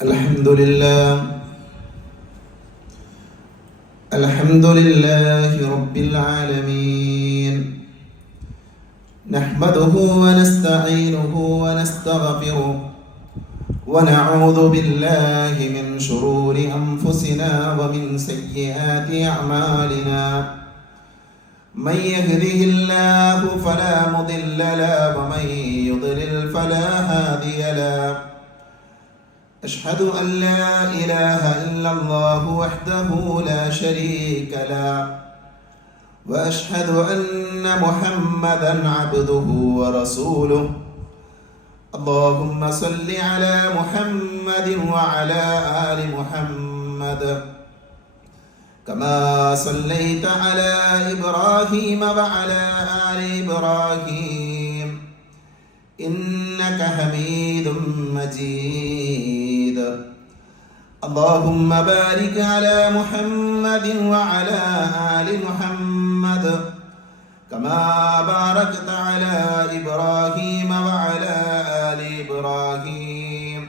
الحمد لله رب العالمين، نحمده ونستعينه ونستغفره ونعوذ بالله من شرور أنفسنا ومن سيئات أعمالنا. من يهده الله فلا مضل له ومن يضلل فلا هادي له. أشهد أن لا إله إلا الله وحده لا شريك له، وأشهد أن محمدا عبده ورسوله. اللهم صل على محمد وعلى آل محمد كما صليت على إبراهيم وعلى آل إبراهيم إنك حميد مجيد. اللهم بارك على محمد وعلى آل محمد كما باركت على إبراهيم وعلى آل إبراهيم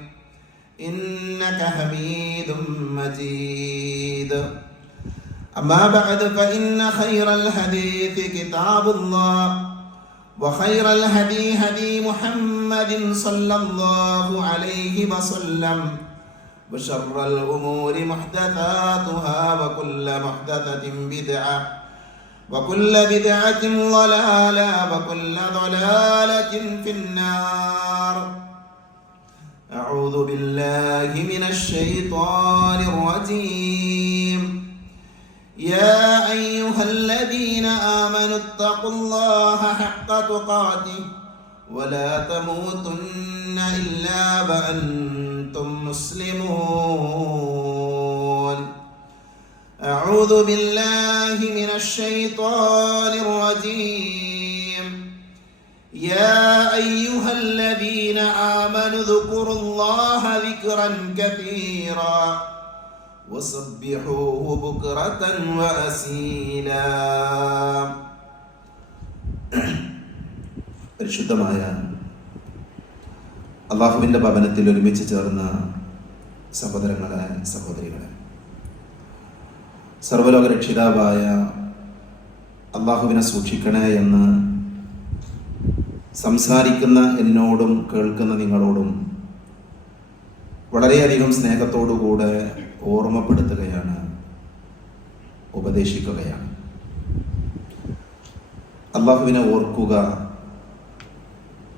إنك حميد مجيد. أما بعد، فإن خير الحديث كتاب الله، وخير الهدي هدي محمد صلى الله عليه وسلم، وشر الأمور محدثاتها، وكل محدثة بدعة، وكل بدعة ضلالة، وكل ضلالة في النار. أعوذ بالله من الشيطان الرجيم. يا أيها الذين آمنوا اتقوا الله حق تقاته ولا تموتن إلا وأنتم مسلمون. أعوذ بالله من الشيطان الرجيم. يا أيها الذين آمنوا اذكروا الله ذكرا كثيرا وسبحوه بكرة وأصيلا. പരിശുദ്ധമായ അള്ളാഹുവിൻ്റെ ഭവനത്തിൽ ഒരുമിച്ച് ചേർന്ന സഹോദരങ്ങളെ, സഹോദരികളെ, സർവ്വലോക രക്ഷിതാവായ അള്ളാഹുവിനെ സൂക്ഷിക്കണേ എന്ന് സംസാരിക്കുന്ന എന്നോടും കേൾക്കുന്ന നിങ്ങളോടും വളരെയധികം സ്നേഹത്തോടുകൂടെ ഓർമ്മപ്പെടുത്തുകയാണ്, ഉപദേശിക്കുകയാണ്. അള്ളാഹുവിനെ ഓർക്കുക,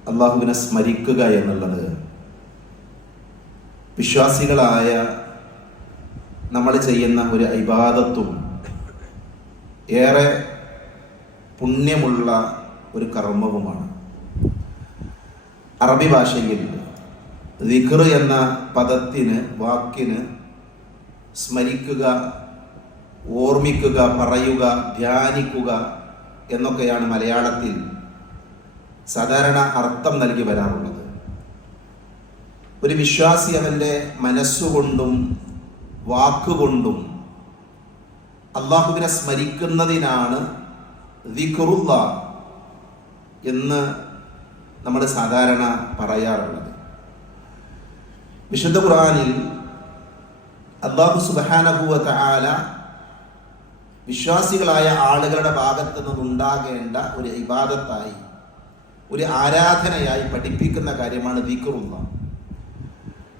അള്ളാഹുവിനെ സ്മരിക്കുക എന്നുള്ളത് വിശ്വാസികളായ നമ്മൾ ചെയ്യുന്ന ഒരു ഇബാദത്തും ഏറെ പുണ്യമുള്ള ഒരു കർമ്മവുമാണ്. അറബി ഭാഷയിൽ ദിക്ർ എന്ന പദത്തിന്, വാക്കിന് സ്മരിക്കുക, ഓർമ്മിക്കുക, പറയുക, ധ്യാനിക്കുക എന്നൊക്കെയാണ് മലയാളത്തിൽ സാധാരണ അർത്ഥം നൽകി വരാറുള്ളത്. ഒരു വിശ്വാസി അവൻ്റെ മനസ്സുകൊണ്ടും വാക്കുകൊണ്ടും അള്ളാഹുവിനെ സ്മരിക്കുന്നതിനാണ് ദിക്റുല്ലാഹ് എന്ന് നമ്മൾ സാധാരണ പറയാറുള്ളത്. വിശുദ്ധ ഖുർആനിൽ അല്ലാഹു സുബ്ഹാനഹു വ തആല വിശ്വാസികളായ ആളുകളുടെ ഭാഗത്ത് നിന്നുണ്ടാകേണ്ട ഒരു ഇബാദത്തായി, ഒരു ആരാധനയായി പഠിപ്പിക്കുന്ന കാര്യമാണ് ദിക്റുല്ലാഹ്.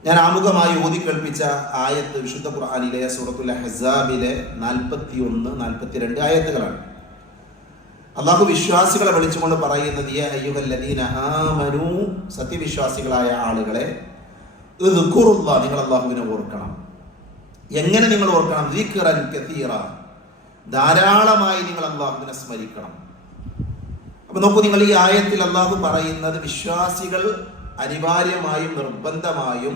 ഞാൻ ആമുഖമായി ഓതിക്കേൾപ്പിച്ച ആയത്ത് വിശുദ്ധ ഖുർആനിലെ സൂറത്തുൽ അഹ്സാബിലെ 41, 42 ആയത്തുകളാണ്. അള്ളാഹു വിശ്വാസികളെ വിളിച്ചുകൊണ്ട് പറയുന്നത്, യാ അയ്യുഹല്ലദീന ആമനൂ, സത്യവിശ്വാസികളായ ആളുകളെ, ഉദ്കുറുല്ലാഹ്, നിങ്ങൾ അള്ളാഹുവിനെ ഓർക്കണം. എങ്ങനെ നിങ്ങൾ ഓർക്കണം? ദിക്റൻ കസീറ, ധാരാളമായി നിങ്ങൾ അള്ളാഹുവിനെ സ്മരിക്കണം. അപ്പൊ നോക്കൂ, നിങ്ങൾ ഈ ആയത്തിൽ അള്ളാഹു പറയുന്നത് വിശ്വാസികൾ അനിവാര്യമായും നിർബന്ധമായും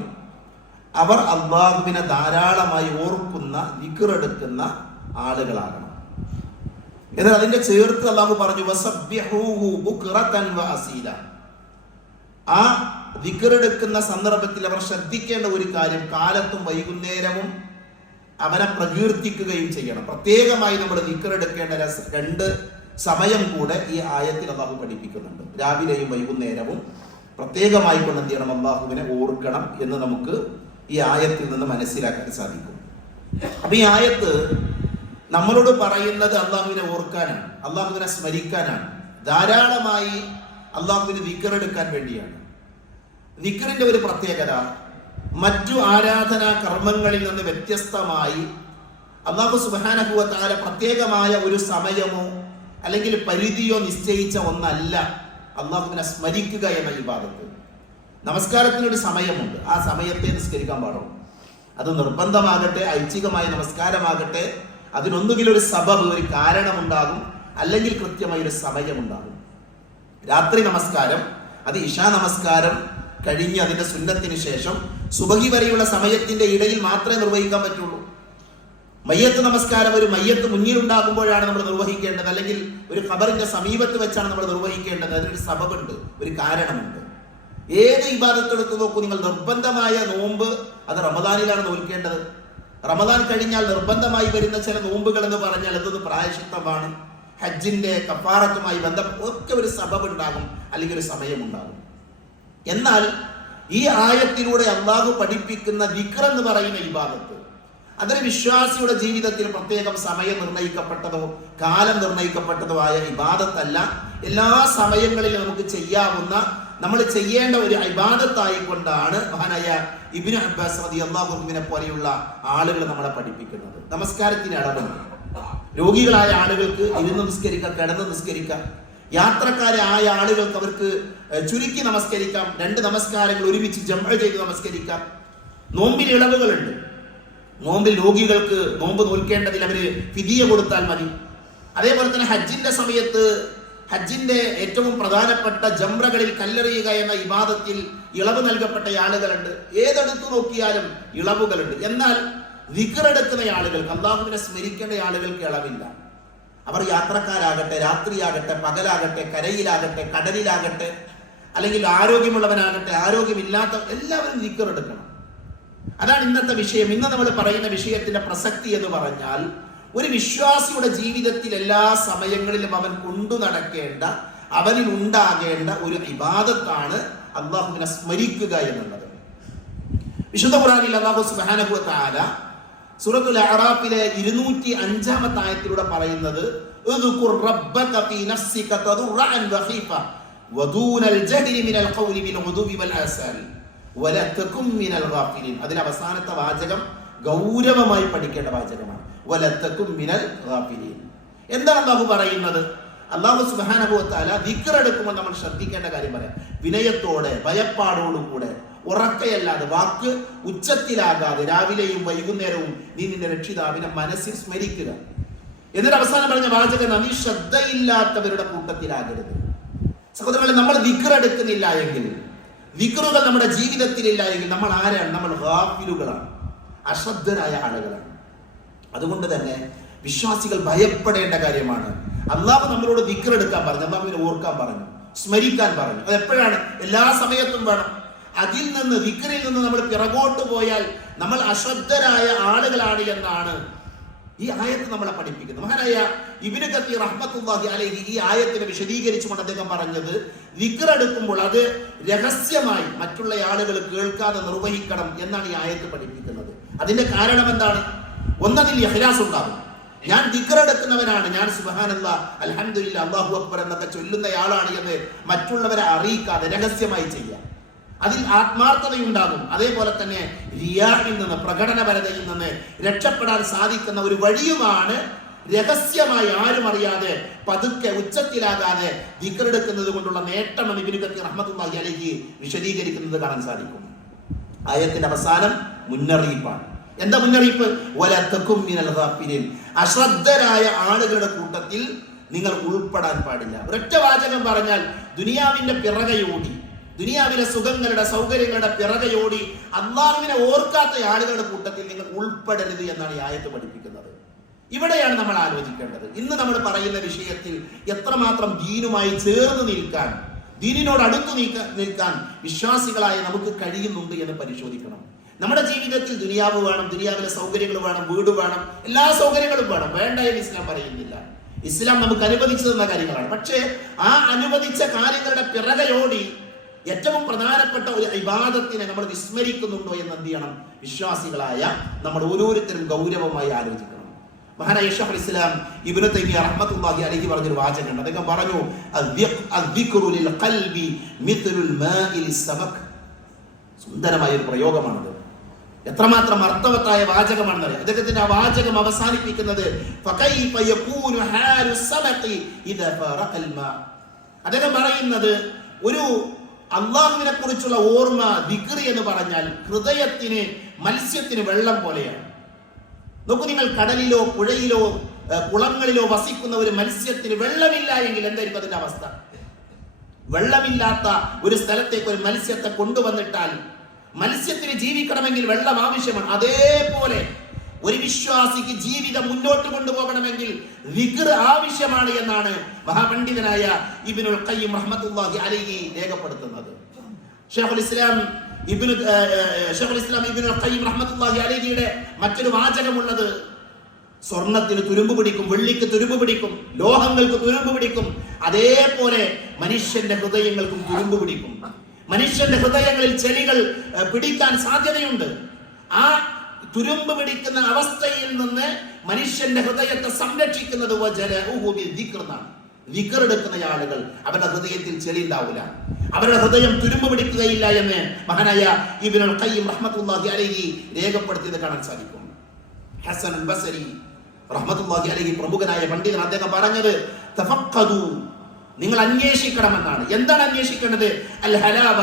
അവർ അള്ളാഹുവിനെ ധാരാളമായി ഓർക്കുന്ന, ദിക്ർ എടുക്കുന്ന ആളുകളാകണം. എന്നാൽ അതിന്റെ ചേർത്ത് അള്ളാഹു പറഞ്ഞു വസബ്ബിഹൂഹു ബുക്റതൻ വഅസീല. ആ ദിക്ർ എടുക്കുന്ന സന്ദർഭത്തിൽ അവർ ശ്രദ്ധിക്കേണ്ട ഒരു കാര്യം, കാലത്തും വൈകുന്നേരവും അവനെ പ്രകീർത്തിക്കുകയും ചെയ്യണം. പ്രത്യേകമായി നമ്മൾ ദിക്ർ എടുക്കേണ്ട രണ്ട് സമയം കൂടെ ഈ ആയത്തിൽ അള്ളാഹു പഠിപ്പിക്കുന്നുണ്ട്. രാവിലെയും വൈകുന്നേരവും പ്രത്യേകമായി കൊണ്ട് എന്ത് ചെയ്യണം? അള്ളാഹുവിനെ ഓർക്കണം എന്ന് നമുക്ക് ഈ ആയത്തിൽ നിന്ന് മനസ്സിലാക്കാൻ സാധിക്കും. അപ്പൊ ഈ ആയത്ത് നമ്മളോട് പറയുന്നത് അള്ളാഹുവിനെ ഓർക്കാനാണ്, അള്ളാഹുവിനെ സ്മരിക്കാനാണ്, ധാരാളമായി അള്ളാഹുവിന് ദിക്റെടുക്കാൻ വേണ്ടിയാണ്. ദിക്റിന്റെ ഒരു പ്രത്യേകത, മറ്റു ആരാധനാ കർമ്മങ്ങളിൽ നിന്ന് വ്യത്യസ്തമായി അല്ലാഹു സുബ്ഹാനഹു വ തആല പ്രത്യേകമായ ഒരു സമയമോ അല്ലെങ്കിൽ പരിധിയോ നിശ്ചയിച്ച ഒന്നല്ല അള്ളാഹുവിനെ സ്മരിക്കുക എന്ന ഇബാദത്ത്. നമസ്കാരത്തിനൊരു സമയമുണ്ട്, ആ സമയത്തെ നിസ്കരിക്കാൻ പാടുള്ളൂ. അത് നിർബന്ധമാകട്ടെ, ഐച്ഛികമായ നമസ്കാരമാകട്ടെ, അതിനൊന്നുകിൽ ഒരു സബബ്, ഒരു കാരണമുണ്ടാകും, അല്ലെങ്കിൽ കൃത്യമായ ഒരു സമയമുണ്ടാകും. രാത്രി നമസ്കാരം അത് ഇശാ നമസ്കാരം കഴിഞ്ഞ് അതിന്റെ സുന്നത്തിന് ശേഷം സുബഹി വരെയുള്ള സമയത്തിന്റെ ഇടയിൽ മാത്രമേ നിർവഹിക്കാൻ പറ്റുള്ളൂ. മയ്യത്ത് നമസ്കാരം ഒരു മയ്യത്ത് മുന്നിലുണ്ടാകുമ്പോഴാണ് നമ്മൾ നിർവഹിക്കേണ്ടത്, അല്ലെങ്കിൽ ഒരു ഖബറിന്റെ സമീപത്ത് വെച്ചാണ് നമ്മൾ നിർവഹിക്കേണ്ടത്. അതിനൊരു സബബുണ്ട്, ഒരു കാരണമുണ്ട്. ഏത് ഇബാദത്ത് എടുത്തു നോക്കൂ നിങ്ങൾ, നിർബന്ധമായ നോമ്പ് അത് റമദാനിലാണ് നോൽക്കേണ്ടത്. റമദാൻ കഴിഞ്ഞാൽ നിർബന്ധമായി വരുന്ന ചില നോമ്പുകൾ എന്ന് പറഞ്ഞാൽ അതൊന്ന് പ്രായശ്ചിത്തമാണ്, ഹജ്ജിന്റെ കഫാറത്തുമായി ഒക്കെ ഒരു സബബ് ഉണ്ടാകും, അല്ലെങ്കിൽ ഒരു സമയമുണ്ടാകും. എന്നാൽ ഈ ആയത്തിലൂടെ അള്ളാഹു പഠിപ്പിക്കുന്ന ദിക്ർ എന്ന് പറയുന്ന ഇബാദത്ത് അതൊരു വിശ്വാസിയുടെ ജീവിതത്തിൽ പ്രത്യേകം സമയം നിർണയിക്കപ്പെട്ടതോ കാലം നിർണയിക്കപ്പെട്ടതോ ആയ ഇബാദത്തല്ല. എല്ലാ സമയങ്ങളിലും നമുക്ക് ചെയ്യാവുന്ന, നമ്മൾ ചെയ്യേണ്ട ഒരു ഇബാദത്തായിക്കൊണ്ടാണ് മഹാനായ ഇബ്നു അബ്ബാസ് റളിയല്ലാഹു അൻഹുവിനെ പോലെയുള്ള ആളുകൾ നമ്മളെ പഠിപ്പിക്കുന്നത്. നമസ്കാരത്തിന് അളവുണ്ട്. രോഗികളായ ആളുകൾക്ക് ഇരുന്ന് നിസ്കരിക്കാം, കിടന്ന് നിസ്കരിക്കാം. യാത്രക്കാരായ ആളുകൾക്ക് അവർക്ക് ചുരുക്കി നമസ്കരിക്കാം. 2 നമസ്കാരങ്ങൾ ഒരുമിച്ച് ജംഅ ചെയ്ത് നമസ്കരിക്കാം. നോമ്പിന് ഇളവുകളുണ്ട്. നോമ്പിൽ രോഗികൾക്ക് നോമ്പ് നോൽക്കേണ്ടതിൽ അവര് ഫിദിയ കൊടുത്താൽ മതി. അതേപോലെ തന്നെ ഹജ്ജിന്റെ സമയത്ത് ഹജ്ജിന്റെ ഏറ്റവും പ്രധാനപ്പെട്ട ജംറകളിൽ കല്ലെറിയുക എന്ന ഇബാദത്തിൽ ഇളവ് നൽകപ്പെട്ട ആളുകളുണ്ട്. ഏതെടുത്തു നോക്കിയാലും ഇളവുകളുണ്ട്. എന്നാൽ ദിക്ർ എടുക്കുന്ന ആളുകൾക്ക്, അല്ലാഹുവിനെ സ്മരിക്കേണ്ട ആളുകൾക്ക് ഇളവില്ല. അവർ യാത്രക്കാരാകട്ടെ, രാത്രിയാകട്ടെ, പകലാകട്ടെ, കരയിലാകട്ടെ, കടലിലാകട്ടെ, അല്ലെങ്കിൽ ആരോഗ്യമുള്ളവനാകട്ടെ, ആരോഗ്യമില്ലാത്ത എല്ലാവരും ദിക്ർ എടുക്കണം. അതാണ് ഇന്നത്തെ വിഷയം. ഇന്ന് നമ്മൾ പറയുന്ന വിഷയത്തിന്റെ പ്രസക്തി എന്ന് പറഞ്ഞാൽ, ഒരു വിശ്വാസിയുടെ ജീവിതത്തിൽ എല്ലാ സമയങ്ങളിലും അവൻ കൊണ്ടു നടക്കേണ്ട, അവനിൽ ഉണ്ടാകേണ്ട ഒരു ഇബാദത്താണ് അല്ലാഹുവിനെ സ്മരിക്കുക എന്നുള്ളത്. വിശുദ്ധ ഖുർആനിൽ അല്ലാഹു സുബ്ഹാനഹു വ തആല സൂറത്തുൽ അഅറാഫിലെ 205-ാമത്തെ ആയത്തിലൂടെ പറയുന്നത്, ഉദ്കുർ റബ്ബക ഫീ നഫ്സിക തദറുഅൻ വഖീഫ വദൂനൽ ജഹരി മിനൽ ഖൗലി ബിൽ ഗുദൂബി വൽ ആസാൽ വലാ തകും മിനൽ ഗാഫിലിൻ. അതിലെ അവസാനത്തെ വാചകം ഗൗരവമായി പഠിക്കേണ്ട വാചകമാണ്. വലാ തകും മിനൽ ഗാഫിലിൻ. എന്താണ് അല്ലാഹു പറയുന്നത്? അല്ലാഹു സുബ്ഹാനഹു വ തആല ദിക്ർ എടുക്കുമ്പോൾ നമ്മൾ ശ്രദ്ധിക്കേണ്ട കാര്യം പറയാം. വിനയത്തോടെ, ഭയപ്പാടോടുകൂടെ, ഉറക്കയല്ലാതെ, വാക്ക് ഉച്ചത്തിലാകാതെ രാവിലെയും വൈകുന്നേരവും നീ നിന്റെ രക്ഷിതാവിനെ മനസ്സിൽ സ്മരിക്കുക. എന്നിട്ട് അവസാനം പറഞ്ഞ വാചകം, നീ ശ്രദ്ധയില്ലാത്തവരുടെ കൂട്ടത്തിലാകരുത്. സഹോദരങ്ങളെ, നമ്മൾ ദിക്ർ എടുക്കുന്നില്ല എങ്കിൽ, ദിക്റുകൾ നമ്മുടെ ജീവിതത്തിലില്ല എങ്കിൽ നമ്മൾ ആരാണ്? നമ്മൾ ഗാഫിലുകളാണ്, അശ്രദ്ധരായ ആളുകളാണ്. അതുകൊണ്ട് തന്നെ വിശ്വാസികൾ ഭയപ്പെടേണ്ട കാര്യമാണ്. അല്ലാഹു നമ്മളോട് ദിക്ർ എടുക്കാൻ പറഞ്ഞു, അല്ലാഹുവിനെ ഓർക്കാൻ പറഞ്ഞു, സ്മരിക്കാൻ പറഞ്ഞു. അത് എപ്പോഴാണ്? എല്ലാ സമയത്തും വേണം. അതിൽ നിന്ന്, ദിക്റിൽ നിന്ന് നമ്മൾ പിറകോട്ട് പോയാൽ നമ്മൾ അശ്രദ്ധരായ ആളുകളാണ് എന്നാണ് ഈ ആയത്ത് നമ്മളെ പഠിപ്പിക്കുന്നത്. മഹാനായ ഇബ്നു കത്തീർ റഹ്മത്തുള്ളാഹി അലൈഹി ഈ ആയത്തിനെ വിശദീകരിച്ചുകൊണ്ട് അദ്ദേഹം പറഞ്ഞത്, ദിക്ർ എടുക്കുമ്പോൾ അത് രഹസ്യമായി മറ്റുള്ള ആളുകൾ കേൾക്കാതെ നിർവഹിക്കണം എന്നാണ് ഈ ആയത്ത് പഠിപ്പിക്കുന്നത്. അതിന്റെ കാരണം എന്താണ്? ഒന്നതിൽ ഇഖ്ലാസ് ഉണ്ടാകും. ഞാൻ ദിക്ർ എടുക്കുന്നവനാണ്, ഞാൻ സുബ്ഹാനല്ലാഹ്, അൽഹംദുലില്ലാഹ്, അല്ലാഹു അക്ബർ എന്നൊക്കെ ചൊല്ലുന്നയാളാണ് എന്ന് മറ്റുള്ളവരെ അറിയിക്കാതെ രഹസ്യമായി ചെയ്യാം. അതിൽ ആത്മാർത്ഥതയുണ്ടാകും. അതേപോലെ തന്നെ റിയായിൽ നിന്ന്, പ്രകടനപരതയിൽ നിന്ന് രക്ഷപ്പെടാൻ സാധിക്കുന്ന ഒരു വഴിയുമാണ് രഹസ്യമായി ആരും അറിയാതെ പതുക്കെ ഉച്ചത്തിലാകാതെ ദിക്ർ എടുക്കുന്നത് കൊണ്ടുള്ള നേട്ടം എന്ന് ഇബ്നു കത്തീർ റഹ്മത്തുള്ളാഹി അലൈഹി വിശദീകരിക്കുന്നത് കാണാൻ സാധിക്കും. ആയത്തിന്റെ അവസാനം മുന്നറിയിപ്പാണ്. എന്താ മുന്നറിയിപ്പ്? വലാ തകും മിനൽ ഗാഫിലിൻ. അശ്രദ്ധരായ ആളുകളുടെ കൂട്ടത്തിൽ നിങ്ങൾ ഉൾപ്പെടാൻ പാടില്ല. ഒരൊറ്റ വാചകം പറഞ്ഞാൽ ദുനിയാവിന്റെ പിറകയോടി, ദുനിയാവിലെ സുഖങ്ങളുടെ, സൗകര്യങ്ങളുടെ പിറകയോടി അല്ലാഹുവിനെ ഓർക്കാത്ത ആളുകളുടെ കൂട്ടത്തിൽ നിങ്ങൾ ഉൾപ്പെടരുത് എന്നാണ് ഈ ആയത്ത് പഠിപ്പിക്കുന്നത്. ഇവിടെയാണ് നമ്മൾ ആലോചിക്കേണ്ടത്. ഇന്ന് നമ്മൾ പറയുന്ന വിഷയത്തിൽ എത്രമാത്രം ദീനുമായി ചേർന്ന് നിൽക്കാൻ, ദീനിനോട് അടുത്തു നിൽക്കാൻ വിശ്വാസികളായ നമുക്ക് കഴിയുന്നുണ്ട് എന്ന് പരിശോധിക്കണം. നമ്മുടെ ജീവിതത്തിൽ ദുനിയാവ് വേണം, ദുനിയാവിലെ സൗകര്യങ്ങൾ വേണം, വീട് വേണം, എല്ലാ സൗകര്യങ്ങളും വേണം, വേണ്ട എന്ന് ഇസ്ലാം പറയുന്നില്ല. ഇസ്ലാം നമുക്ക് അനുവദിച്ചു തന്ന കാര്യങ്ങളാണ്. പക്ഷേ ആ അനുവദിച്ച കാര്യങ്ങളുടെ പിറകയോടി ഏറ്റവും പ്രധാനപ്പെട്ട ഒരു ഇബാദത്തിനെ നമ്മൾ വിസ്മരിക്കുന്നുണ്ടോ എന്ന് എന്ത് ചെയ്യണം? വിശ്വാസികളായ നമ്മൾ ഓരോരുത്തരും ഗൗരവമായി ആലോചിക്കണം. മഹാനായ ശൈഖുൽ ഇസ്ലാം ഇബ്നു തൈമിയ്യ റഹ്മത്തുള്ളാഹി അലൈഹി പറഞ്ഞൊരു വാചകമുണ്ട്. അദ്ദേഹം പറഞ്ഞു, അദ്ദിക്റു ലിൽ ഖൽബി മിത്ലുൽ മാഇ ലിസ്സമക്. സുന്ദരമായ ഒരു പ്രയോഗമാണത്. എത്രമാത്രം അർത്ഥവത്തായ വാചകമാണെന്നറിയാം. അദ്ദേഹത്തിന്റെ ആ വാചകം അവസാനിപ്പിക്കുന്നത് ഫകൈഫ യകൂനു ഹാലു സമഖി ഇദാ ഫറഖൽ മാ. അദ്ദേഹം പറയുന്നത് ഒരു അല്ലാഹുവിനെ കുറിച്ചുള്ള ഓർമ്മ, ദിക്ർ എന്ന് പറഞ്ഞാൽ ഹൃദയത്തിന് മത്സ്യത്തിന് വെള്ളം പോലെയാണ്. നോക്കൂ, നിങ്ങൾ കടലിലോ പുഴയിലോ കുളങ്ങളിലോ വസിക്കുന്ന ഒരു മത്സ്യത്തിന് വെള്ളമില്ല എങ്കിൽ എന്തായിരിക്കും അതിന്റെ അവസ്ഥ? വെള്ളമില്ലാത്ത ഒരു സ്ഥലത്തേക്ക് ഒരു മത്സ്യത്തെ കൊണ്ടുവന്നിട്ടാൽ മത്സ്യത്തിന് ജീവിക്കണമെങ്കിൽ വെള്ളം ആവശ്യമാണ്. അതേപോലെ ഒരു വിശ്വാസിക്ക് ജീവിതം മുന്നോട്ട് കൊണ്ടുപോകണമെങ്കിൽ ദിക്ർ ആവശ്യമാണ് എന്നാണ് മഹാപണ്ഡിതനായ ഇബ്നുൽ ഖയ്യിം റഹ്മത്തുള്ളാഹി അലൈഹി രേഖപ്പെടുത്തുന്നത്. ശൈഖുൽ ഇസ്ലാം ഇബ്നുൽ ഖയ്യിം റഹ്മത്തുള്ളാഹി അലൈഹിയുടെ മറ്റൊരു വാചകമുള്ളത്, സ്വർണത്തിന് തുരുമ്പ് പിടിക്കും, വെള്ളിക്ക് തുരുമ്പ് പിടിക്കും, ലോഹങ്ങൾക്ക് തുരുമ്പ് പിടിക്കും, അതേപോലെ മനുഷ്യന്റെ ഹൃദയങ്ങൾക്കും തുരുമ്പ് പിടിക്കും. മനുഷ്യന്റെ ഹൃദയങ്ങളിൽ ചെളികൾ പിടിക്കാൻ സാധ്യതയുണ്ട്. ആ തുരുമ്പ് പിടിക്കുന്ന അവസ്ഥയിൽ നിന്ന് മനുഷ്യന്റെ ഹൃദയത്തെ സംരക്ഷിക്കുന്നത് ദിക്ർ എടുക്കുന്ന ആളുകൾ അവരുടെ ഹൃദയത്തിൽ ചെളി ഉണ്ടാവില്ല, അവരുടെ ഹൃദയം തുരുമ്പ് പിടിക്കുകയില്ല എന്ന് മഹാനായ ഇബ്നുൽ ഖയ്യിം റഹ്മത്തുള്ളാഹി അലൈഹി രേഖപ്പെടുത്തിയത് കാണാൻ സാധിക്കും. ഹസനുൽ ബസരി റഹ്മത്തുള്ളാഹി അലൈഹി പ്രമുഖനായ പണ്ഡിതൻ, അദ്ദേഹം പറഞ്ഞത് തഫഖദു, നിങ്ങൾ അന്വേഷിക്കണമെന്നാണ്. എന്താണ് അന്വേഷിക്കേണ്ടത്? അൽ ഹലാവ,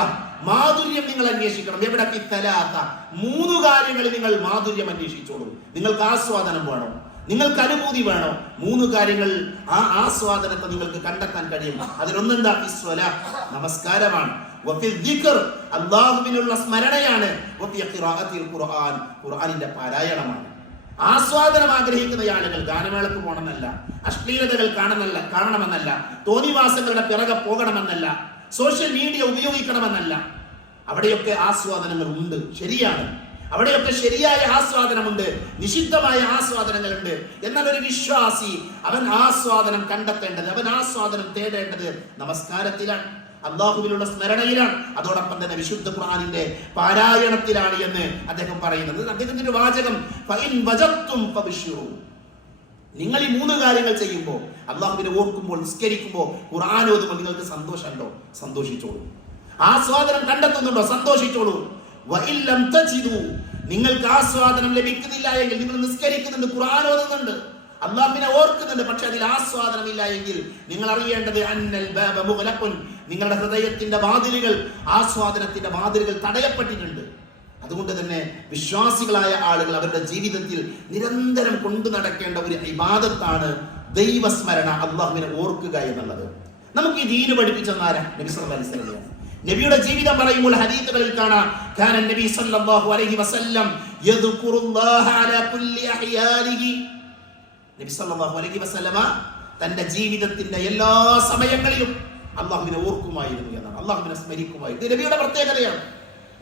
മാധുര്യം നിങ്ങൾ അന്വേഷിക്കണം. എവിടെ? ഫിത്തലാത്ത, 3 കാര്യങ്ങളിൽ നിങ്ങൾ മാധുര്യം അന്വേഷിച്ചോളൂ. നിങ്ങൾക്ക് ആസ്വാദനം വേണം, നിങ്ങൾക്ക് അനുഭൂതി വേണം. 3 കാര്യങ്ങൾ ആ ആസ്വാദനത്തെ നിങ്ങൾക്ക് കണ്ടെത്താൻ കഴിയും. അതിലൊന്നെന്താ? ഇസ്വലാ, നമസ്കാരമാണ്. വഫി ദിക്ർ, അല്ലാഹുവിനുള്ള സ്മരണയാണ്. വഫി ഖിറാഅത്തിൽ ഖുർആൻ, ഖുർആനിന്റെ പാരായണമാണ്. ആസ്വാദനം ആഗ്രഹിക്കുന്ന ആളുകൾ ഗാനമേളക്ക് പോകണമെന്നല്ല, അശ്ലീലതകൾ കാണണമെന്നല്ല, തോന്നിവാസങ്ങളുടെ പിറകെ പോകണമെന്നല്ല, സോഷ്യൽ മീഡിയ ഉപയോഗിക്കണമെന്നല്ല. അവിടെയൊക്കെ ആസ്വാദനങ്ങൾ ഉണ്ട്, ശരിയാണ്. അവിടെയൊക്കെ ശരിയായ ആസ്വാദനമുണ്ട്, നിഷിദ്ധമായ ആസ്വാദനങ്ങളുണ്ട്. എന്നാൽ ഒരു വിശ്വാസി അവൻ ആസ്വാദനം കണ്ടെത്തേണ്ടത്, അവൻ ആസ്വാദനം തേടേണ്ടത് നമസ്കാരത്തിലാണ്, അല്ലാഹുവിലുള്ള സ്മരണയിലാണ്, അതോടൊപ്പം തന്നെ വിശുദ്ധ ഖുർആനിന്റെ പാരായണത്തിലാണ് എന്ന് അദ്ദേഹം പറയുന്നത്. അദ്ദേഹത്തിന്റെ വാചകം ഫഇൻ വജത്തും ഫബിശിറു, നിങ്ങൾ ഈ 3 കാര്യങ്ങൾ ചെയ്യുമ്പോൾ, അല്ലാഹുവിനെ ഓർക്കുമ്പോൾ, നിസ്കരിക്കുമ്പോൾ, ഖുർആൻ ഓതുമ്പോൾ നിങ്ങൾക്ക് സന്തോഷമുണ്ടോ? സന്തോഷിച്ചോളൂ. ആസ്വാദനം കണ്ടെത്തുന്നുണ്ടോ? സന്തോഷിച്ചോളൂ. വഇല്ലം തജിദു, നിങ്ങൾക്ക് ആസ്വാദനം ലഭിക്കുന്നില്ല എങ്കിൽ, നിങ്ങൾ നിസ്കരിക്കുന്നുണ്ട്, ഖുർആൻ ഓതുന്നുണ്ട്, അല്ലാഹുവിനെ ഓർക്കുന്നുണ്ട്, പക്ഷെ അതിൽ ആസ്വാദനം ഇല്ല എങ്കിൽ നിങ്ങൾ അറിയേണ്ടത് അന്നൽ ബാബ മുഗ്ലഖുൻ, നിങ്ങളുടെ ഹൃദയത്തിന്റെ വാതിലുകൾ, ആസ്വാദനത്തിന്റെ വാതിലുകൾ തടയപ്പെട്ടിട്ടുണ്ട്. അതുകൊണ്ട് തന്നെ വിശ്വാസികളായ ആളുകൾ അവരുടെ ജീവിതത്തിൽ നിരന്തരം കൊണ്ടു നടക്കേണ്ട ഒരു ഇബാദത്താണ് ദൈവസ്മരണ, അല്ലാഹുവിനെ ഓർക്കുക എന്നുള്ളത്. നമുക്ക് ഈ ദീന് പഠിപ്പിച്ചെന്നാരാ? നബി സല്ലല്ലാഹു അലൈഹി വസല്ലം. നബിയുടെ ജീവിതം പറയുമ്പോൾ ഹദീസുകളിൽ കാണാം, കാന നബി സല്ലല്ലാഹു അലൈഹി വസല്ലം യദ്കുറുല്ലാഹ അലാ കുല്ലി അഹ്യാലിഹി. നബി സല്ലല്ലാഹു അലൈഹി വസല്ലമ തന്റെ ജീവിതത്തിന്റെ എല്ലാ സമയങ്ങളിലും അല്ലാഹുവിനെ ഓർക്കുമായിരുന്നു എന്നാണ്, അല്ലാഹുവിനെ സ്മരിക്കുമായിരുന്നു. ഇത് നബിയുടെ പ്രത്യേകതയാണ്.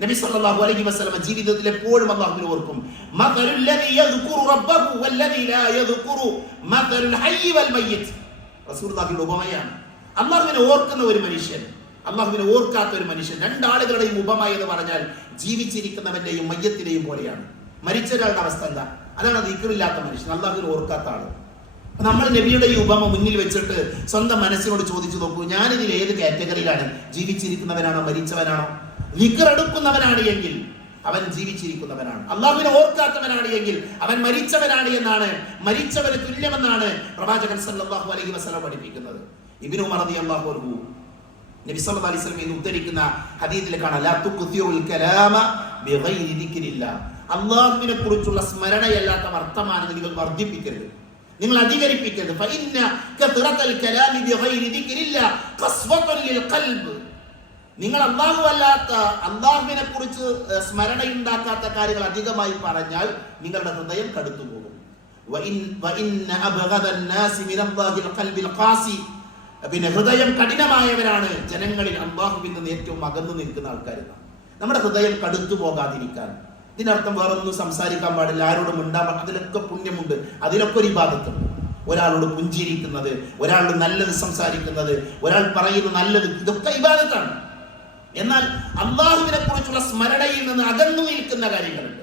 നബി സല്ലല്ലാഹു അലൈഹി വസല്ലമ ജീവിതത്തിൽ എപ്പോഴും അല്ലാഹുവിനെ ഓർക്കും. മതലുൽ ലദി യദ്കുറു റബ്ബഹു വല്ലദി ലാ യദ്കുറു മതലുൽ ഹയ്യി വൽ മയ്യിത്ത്. റസൂലുള്ളാഹിയുടെ ഉപമയാണ് അല്ലാഹുവിനെ ഓർക്കുന്ന ഒരു മനുഷ്യൻ, അല്ലാഹുവിനെ ഓർക്കാത്ത ഒരു മനുഷ്യൻ. 2 ആളുകളുടെയും ഉപമ എന്ന് പറഞ്ഞാൽ ജീവിച്ചിരിക്കുന്നവന്റെയും മയ്യത്തിന്റെയും പോലെയാണ്. മരിച്ച ഒരാളുടെ അവസ്ഥ എന്താ? അതാണ് ദിക്റില്ലാത്ത മനുഷ്യൻ, അല്ലാഹുവിനെ ഓർക്കാത്ത ആള്. നമ്മൾ നബിയുടെ ഈ ഉപമ മുന്നിൽ വെച്ചിട്ട് സ്വന്തം മനസ്സിനോട് ചോദിച്ചു നോക്കൂ, ഞാനിതിൽ ഏത് കാറ്റഗറിയിലാണ്? ജീവിച്ചിരിക്കുന്നവനാണോ മരിച്ചവനാണോ? ദിക്ർ എടുക്കുന്നവനാണ് എങ്കിൽ അവൻ ജീവിച്ചിരിക്കുന്നവനാണ്, അല്ലാഹുവിനെ ഓർക്കാത്തവനാണ് എങ്കിൽ അവൻ മരിച്ചവനാണ് എന്നാണ്, മരിച്ചവന് തുല്യമെന്നാണ് പ്രവാചകൻ സല്ലല്ലാഹു അലൈഹി വസല്ലം പഠിപ്പിക്കുന്നത്. ഇബ്നു ഉമർ റളിയല്ലാഹു അൻഹു നബി സല്ലല്ലാഹു അലൈഹി വസല്ലം ഉദ്ധരിക്കുന്ന ഹദീസിൽ കാണാം, ലാ തുക്തിഉൽ കലാമ ബിഗൈരി ദിക്രില്ലാ, അല്ലാഹുവിനെ കുറിച്ചുള്ള സ്മരണയല്ലാത്ത വർത്തമാനം നിങ്ങൾ വർദ്ധിപ്പിക്കരുത്, നിങ്ങൾ അധികരിപ്പിക്കരുത്. ഫഇന്ന കത്റത്തുൽ കലാമി ബിഗൈരി ദിക്രില്ലാ ഖസ്വത്തുൻ ലിൽ ഖൽബ്, നിങ്ങൾ അല്ലാഹു അല്ലാത്ത, അല്ലാഹുവിനെ കുറിച്ച് സ്മരണയുണ്ടാക്കാത്ത കാര്യങ്ങൾ അധികമായി പറഞ്ഞാൽ നിങ്ങളുടെ ഹൃദയം കടുത്തുപോകും. വഇന്ന അബ്ഗദൻ നാസി മിനല്ലാഹിൽ ഖൽബിൽ ഖാസി, പിന്നെ ഹൃദയം കഠിനമായവരാണ് ജനങ്ങളിൽ അല്ലാഹുവിൽ നിന്ന് ഏറ്റവും അകന്നു നിൽക്കുന്ന ആൾക്കാർ. നമ്മുടെ ഹൃദയം കടുത്തു പോകാതിരിക്കാൻ, ഇതിനർത്ഥം വേറൊന്നും സംസാരിക്കാൻ പാടില്ല, ആരോടും ഉണ്ടാകാൻ, അതിലൊക്കെ പുണ്യമുണ്ട്, അതിലൊക്കെ ഒരു ഇബാദത്തുണ്ട്. ഒരാളോട് പുഞ്ചിരിക്കുന്നത്, ഒരാളോട് നല്ലത് സംസാരിക്കുന്നത്, ഒരാൾ പറയുന്ന നല്ലത്, ഇതൊക്കെ ഇബാദത്താണ്. എന്നാൽ അള്ളാഹുവിനെ കുറിച്ചുള്ള സ്മരണയിൽ നിന്ന് അകന്നു നിൽക്കുന്ന കാര്യങ്ങളുണ്ട്,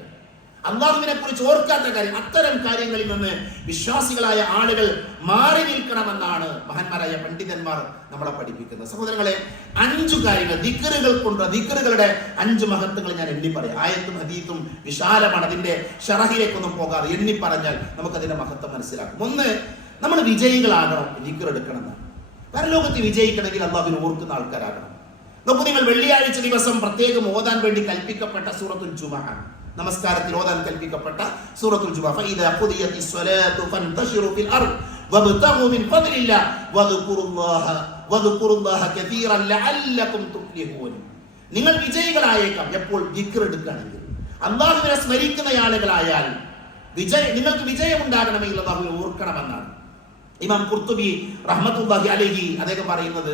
അള്ളാഹുവിനെ കുറിച്ച് ഓർക്കാത്ത കാര്യം. അത്തരം കാര്യങ്ങളിൽ നിന്ന് വിശ്വാസികളായ ആളുകൾ മാറി നിൽക്കണമെന്നാണ് മഹാന്മാരായ പണ്ഡിതന്മാർ നമ്മളെ പഠിപ്പിക്കുന്നത്. സഹോദരങ്ങളെ, 5 കാര്യങ്ങൾ ദിക്റുകളുടെ 5 മഹത്വങ്ങൾ ഞാൻ എണ്ണി പറയാം. ആയത്തും ഹദീസും വിശാലമാണ്, അതിന്റെ ഷറഹിലേക്കൊന്നും പോകാതെ എണ്ണി പറഞ്ഞാൽ നമുക്കതിന്റെ മഹത്വം മനസ്സിലാക്കും. 1, നമ്മൾ വിജയികളാകണം, ദിക്ർ എടുക്കണം. പരലോകത്ത് വിജയിക്കണമെങ്കിൽ അള്ളാഹുവിനെ ഓർക്കുന്ന ആൾക്കാരാകണം. നോക്കൂ, നിങ്ങൾ വെള്ളിയാഴ്ച ദിവസം പ്രത്യേകം ഓതാൻ വേണ്ടി കൽപ്പിക്കപ്പെട്ട സൂറത്തുൽ ജുമുഅ, നമസ്കാരത്തിൽ ഓതാൻ കൽപ്പിക്കപ്പെട്ട സൂറത്തുൽ ജുമുഅ. ഫഇദാ ഖുദിയത്തിസ് സ്വലാത്തു ഫൻതശിറു ഫിൽ അർദ് വബ്തഗു മിൻ ഫദ്ലില്ലാഹ് വദ്കുറുല്ലാഹ കതീറൻ ലഅല്ലകും തുഫ്ലിഹൂൻ. നിങ്ങൾ വിജയികളായേക്കാം എപ്പോൾ ദിക്ർ എടുക്കുകയാണെങ്കിൽ. അല്ലാഹുവിനെ സ്മരിക്കുന്ന ആളുകളായാൽ നിങ്ങൾക്ക് വിജയം ഉണ്ടാകണമെങ്കിൽ അല്ലാഹുവിനെ ഓർക്കണമെന്നാണ് ഇമാം ഖുർത്തുബി റഹ്മത്തുള്ളാഹി അലൈഹി അദ്ദേഹം പറയുന്നത്.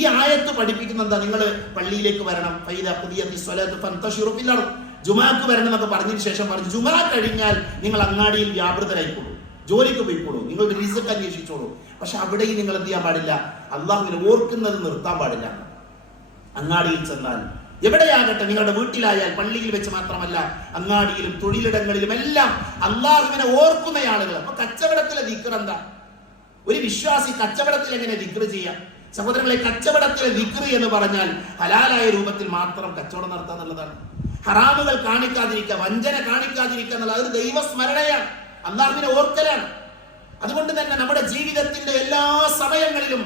ഈ ആയത്ത് പഠിപ്പിക്കുന്ന എന്താ? നിങ്ങൾ പള്ളിയിലേക്ക് വരണം, ഫഇദാ ഖുദിയത്തിസ് സ്വലാത്തു ഫൻതശിറു ഫിൽ അർദ്, ജുമാക്ക് വരണം എന്നൊക്കെ പറഞ്ഞതിന് ശേഷം പറഞ്ഞു, ജുമാ കഴിഞ്ഞാൽ നിങ്ങൾ അങ്ങാടിയിൽ വ്യാപൃതരായിക്കോളൂ, ജോലിക്ക് പോയിക്കോളൂ, നിങ്ങളുടെ റിസ്ക് അന്വേഷിച്ചോളൂ. പക്ഷെ അവിടെയും നിങ്ങൾ എന്ത് ചെയ്യാൻ പാടില്ല? അള്ളാഹുവിനെ ഓർക്കുന്നത് നിർത്താൻ പാടില്ല. അങ്ങാടിയിൽ ചെന്നാൽ, എവിടെയാകട്ടെ, നിങ്ങളുടെ വീട്ടിലായാൽ, പള്ളിയിൽ വെച്ച് മാത്രമല്ല, അങ്ങാടിയിലും തൊഴിലിടങ്ങളിലും എല്ലാം അള്ളാഹുവിനെ ഓർക്കുന്ന ആളുകൾ. അപ്പൊ കച്ചവടത്തിലെ ദിക്ർ എന്താ? ഒരു വിശ്വാസി കച്ചവടത്തിൽ എങ്ങനെ ദിക്ർ ചെയ്യാം? സഹോദരങ്ങളെ, കച്ചവടത്തിലെ ദിക്ർ എന്ന് പറഞ്ഞാൽ ഹലാലായ രൂപത്തിൽ മാത്രം കച്ചവടം നടത്തുക എന്നുള്ളതാണ്. ഹറാമുകൾ കാണിക്കാതിരിക്കുക, വഞ്ചന കാണിക്കാതിരിക്കുക എന്നുള്ളത് അതൊരു ദൈവസ്മരണയാണ്, അള്ളാഹുവിനെ ഓർക്കലാണ്. അതുകൊണ്ട് തന്നെ നമ്മുടെ ജീവിതത്തിന്റെ എല്ലാ സമയങ്ങളിലും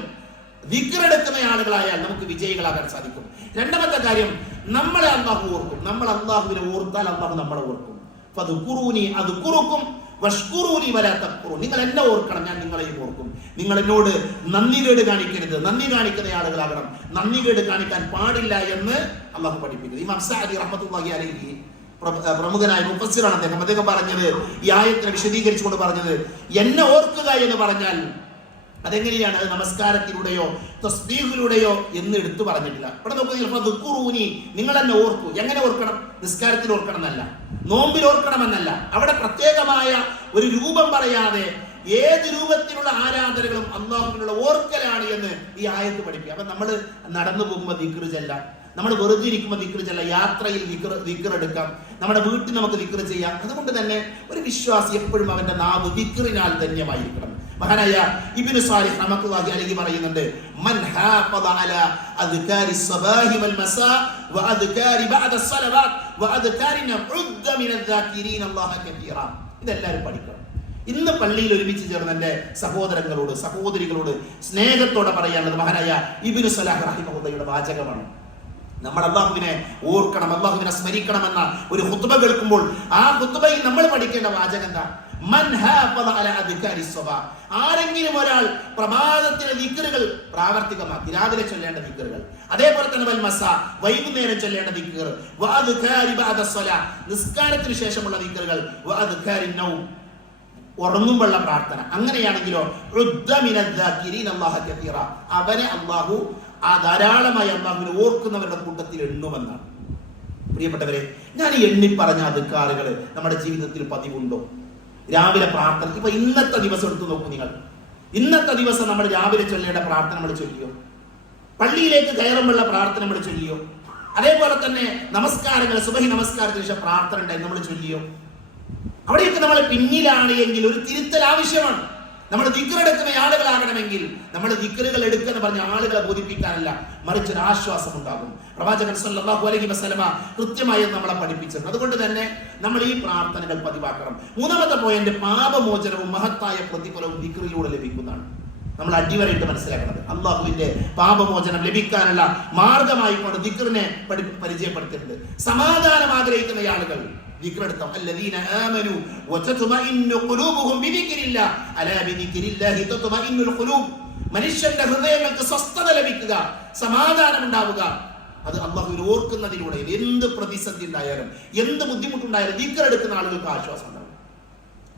ദിക്ർ എടുക്കുന്ന ആളുകളായാൽ നമുക്ക് വിജയികളാകാൻ സാധിക്കും. 2ാമത്തെ കാര്യം, നമ്മളെ അള്ളാഹു ഓർക്കും. നമ്മൾ അള്ളാഹുവിനെ ഓർത്താൽ അള്ളാഹു നമ്മളെ ഓർക്കും. ഫദ്കുറൂനി അദ്കുറുക്കും വഷ്കുറൂനി വലാ തക്ഫുറൂൻ. നിങ്ങൾ എന്നെ ഓർക്കണം, ഞാൻ നിങ്ങളെയും ഓർക്കും. നിങ്ങൾ എന്നോട് നന്ദികേട് കാണിക്കരുത്, നന്ദി കാണിക്കുന്ന ആളുകളാകണം, നന്ദികേട് കാണിക്കാൻ പാടില്ല എന്ന് അള്ളാഹു പഠിപ്പിക്കുന്നത്. ഇമാം സഅദി റഹ്മത്തുള്ളാഹി അലൈഹി പ്രമുഖനായ മുഫസ്സിറാണ് അദ്ദേഹം പറഞ്ഞത്, ഈ ആയത്തിനെ വിശദീകരിച്ചുകൊണ്ട് പറഞ്ഞത്, എന്നെ ഓർക്കുക എന്ന് പറഞ്ഞാൽ അതെങ്ങനെയാണ്? അത് നമസ്കാരത്തിലൂടെയോ തസ്ബീഹിലൂടെയോ എന്ന് എടുത്തു പറഞ്ഞിട്ടില്ല. ഇവിടെ നോക്കുക, നിങ്ങൾ എന്നെ ഓർക്കൂ. എങ്ങനെ ഓർക്കണം? നിസ്കാരത്തിൽ ഓർക്കണം എന്നല്ല, നോമ്പിൽ ഓർക്കണമെന്നല്ല. അവിടെ പ്രത്യേകമായ ഒരു രൂപം പറയാതെ ഏത് രൂപത്തിലുള്ള ആരാധനകളും അള്ളാഹുവിനുള്ള ഓർക്കലാണ് എന്ന് ഈ ആയത്ത് പഠിപ്പിക്കുക. അപ്പൊ നമ്മൾ നടന്നു പോകുമ്പോൾ ദിക്ർ ചെല്ലാം, നമ്മൾ വെറുതെ ഇരിക്കുമ്പോൾ ദിക്ർ ചെല്ലാം, യാത്രയിൽ ദിക്ർ എടുക്കാം, നമ്മുടെ വീട്ടിൽ നമുക്ക് ദിക്ർ ചെയ്യാം. അതുകൊണ്ട് തന്നെ ഒരു വിശ്വാസി എപ്പോഴും അവന്റെ നാവ് ദിക്റിനാൽ ധന്യമായിരിക്കണം. മഹാനായ ഇബ്നു സാലിഹ് റഹ്മത്തുള്ളാഹി അലൈഹി പറയുന്നുണ്ട്, മൻ ഹാഫദ അലാ അദ്കാരി സ്വബാഹി വൽ മസാ വ അദ്കാരി ബഅദ സ്വലവാത്ത് വ അദ്കാരിന ഉദ്ദ മിനൽ ദാകിരീന അല്ലാഹ കതീറ. ഇതെല്ലാവരും പഠിക്കണം. ഇന്ന് പള്ളിയിൽ ഒരുമിച്ച് ചേർന്ന എൻ്റെ സഹോദരങ്ങളോട് സഹോദരികളോട് സ്നേഹത്തോടെ പറയാനുള്ളത് മഹാനായ ഇബ്നു സലാഹ് റഹിമഹുള്ളയുടെ വാചകമാണ്. നമ്മൾ അല്ലാഹുവിനെ ഓർക്കണം, അല്ലാഹുവിനെ സ്മരിക്കണമെന്ന ഒരു ഖുത്ബ കേൾക്കുമ്പോൾ ആ ഖുത്ബയിൽ നമ്മൾ പഠിക്കേണ്ട വാചകം എന്താ? മൻ ഹാഫദ അലാ അദ്കാരി സ്വബാ. ആരെങ്കിലും ഒരാൾ പ്രഭാതത്തിലെ ദിക്റുകൾ പ്രാവർത്തികമാക്കി, രാവിലെ ചൊല്ലേണ്ട ദിക്റുകൾ, അതേപോലെ തന്നെ വൽ മസാ, വൈകുന്നേരം ചൊല്ലേണ്ട ദിക്ർ, വ അദ്കാരി ബഅദ സ്വലാ, നിസ്കാരത്തിന് ശേഷമുള്ള ദിക്റുകൾ, വ അദ്കാരി നൗം, ഉറങ്ങുമ്പോഴുള്ള പ്രാർത്ഥന, അങ്ങനെയാണെങ്കിലോ ഉദ്ദ മിനൽ ദാകിരീന അല്ലാഹ കതീറ, അവനെ അല്ലാഹു ആ ധാരാളമായി അല്ലാഹുവിനെ ഓർക്കുന്നവരുടെ കൂട്ടത്തിൽ എണ്ണുമെന്നാണ്. പ്രിയപ്പെട്ടവരെ, ഞാൻ ഈ എണ്ണി പറഞ്ഞ അദ്കാറുകൾ നമ്മുടെ ജീവിതത്തിൽ പതിവുണ്ടോ? രാവിലെ പ്രാർത്ഥന, ഇപ്പൊ ഇന്നത്തെ ദിവസം എടുത്തു നോക്കൂ നിങ്ങൾ. ഇന്നത്തെ ദിവസം നമ്മൾ രാവിലെ ചൊല്ലേണ്ട പ്രാർത്ഥന നമ്മൾ ചൊല്ലിയോ? പള്ളിയിലേക്ക് കയറുമ്പോഴുള്ള പ്രാർത്ഥന നമ്മൾ ചൊല്ലിയോ? അതേപോലെ തന്നെ നമസ്കാരങ്ങൾ, സുബഹി നമസ്കാരത്തിന് ശേഷം പ്രാർത്ഥന ഉണ്ടായി, നമ്മൾ ചൊല്ലിയോ? അവിടെയൊക്കെ നമ്മൾ പിന്നിലാണ് എങ്കിൽ ഒരു തിരുത്തൽ ആവശ്യമാണ്. നമ്മൾ ദിക്ർ എടുക്കുന്ന ആളുകളാകണമെങ്കിൽ നമ്മൾ ദിക്റുകൾ എടുക്കുന്ന പറഞ്ഞ ആളുകളെ ബോധിപ്പിക്കാനല്ല, മറിച്ച് ഒരു ആശ്വാസം ഉണ്ടാകും. പ്രവാചകൻ സല്ലല്ലാഹു അലൈഹി വസല്ലമ കൃത്യമായി നമ്മളെ പഠിപ്പിച്ചത്. അതുകൊണ്ട് തന്നെ നമ്മൾ ഈ പ്രാർത്ഥനകൾ പതിവാക്കണം. 3ാമത്തെ പോയിന്റ്, പാപമോചനവും മഹത്തായ പ്രതിഫലവും ദിക്റിലൂടെ ലഭിക്കുന്നതാണ്. നമ്മൾ അടിവരയിട്ട് മനസ്സിലാക്കുന്നത് അള്ളാഹുവിന്റെ പാപമോചനം ലഭിക്കാനുള്ള മാർഗമായി കൊണ്ട് ദിക്റിനെ പരിചയപ്പെടുത്തിയിട്ടുണ്ട്. സമാധാനം ആഗ്രഹിക്കുന്ന ആളുകൾ ദിക്റെടുത്തോ. അല്ലദീന ആമനു വതത്മഇന്നു ഖുലൂബുഹും ബിദിക്രില്ലാഹ് അലാ ബിദിക്രില്ലാഹി തത്മഇന്നുൽ ഖുലൂബ്. മനുഷ്യന്റെ ഹൃദയങ്ങൾക്ക് സ്വസ്ഥത ലഭിക്കുക, സമാധാനം ഉണ്ടാവുക, അത് അള്ളാഹുവിനെ ഓർക്കുന്നതിലൂടെ. എന്ത് പ്രതിസന്ധി ഉണ്ടായാലും എന്ത് ബുദ്ധിമുട്ടുണ്ടായാലും ദിക്റെടുക്കുന്ന ആളുകൾക്ക് ആശ്വാസം ഉണ്ടാവും.